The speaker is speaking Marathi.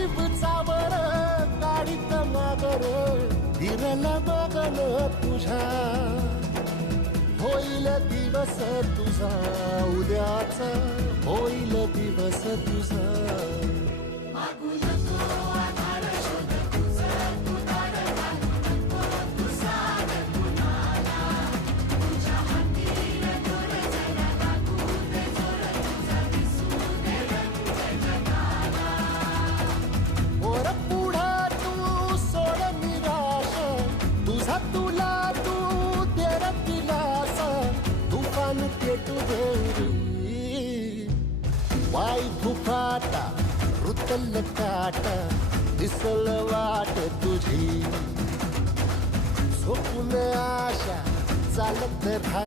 नशीब चावर गाडीत मागर फिरल बगल तुझ्या होईल दिवस तुझा उद्याचा होईल दिवस तुझा तुला तू तेर दिलासा तुफान पेटू देरी वाई फुफाटा रुतल काटा दिसल वाट तुझी झोपून आशा चालत राहा